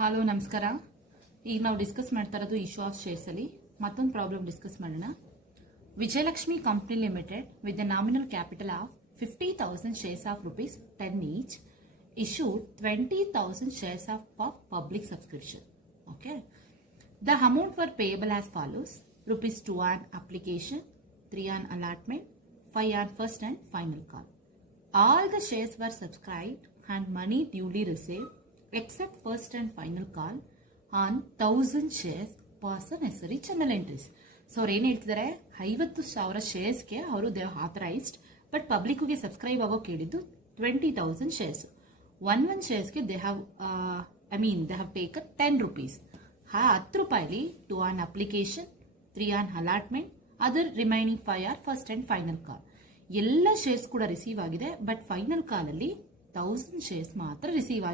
Hello ನಮಸ್ಕಾರ. ಈಗ ನಾವು ಡಿಸ್ಕಸ್ ಮಾಡ್ತಾ ಇರೋದು ಇಶ್ಯೂ ಆಫ್ ಶೇರ್ಸ್ ಅಲ್ಲಿ ಮತ್ತೊಂದು ಪ್ರಾಬ್ಲಮ್ ಡಿಸ್ಕಸ್ ಮಾಡೋಣ. Vijayalakshmi company limited with the nominal capital of 50,000 shares of rupees 10 each issued 20,000 shares of public subscription. Okay. The amount were payable as follows: rupees 2 on application, 3 on allotment, 5 on first and final call. All the shares were subscribed and money duly received except first and final call on 1,000 shares pass the necessary channel entries. So ಅವ್ರು ಏನು ಹೇಳ್ತಿದ್ದಾರೆ, 50,000 ಶೇರ್ಸ್ಗೆ ಅವರು they authorised but ಪಬ್ಲಿಕ್ಗೆ subscribe ಆಗೋ ಕೇಳಿದ್ದು 20,000 shares. One ಶೇರ್ಸ್ಗೆ they have they have taken 10 rupees. ಆ 10 ರೂಪಾಯಿಲಿ 2 on application, 3 on allotment, other remaining 5 are first and final call. ಎಲ್ಲ ಶೇರ್ಸ್ ಕೂಡ ರಿಸೀವ್ ಆಗಿದೆ, ಬಟ್ ಫೈನಲ್ ಕಾಲಲ್ಲಿ 1,000 ಶೇರ್ಸ್ ಮಾತ್ರ ರಿಸೀವ್ ಆಗಿದೆ.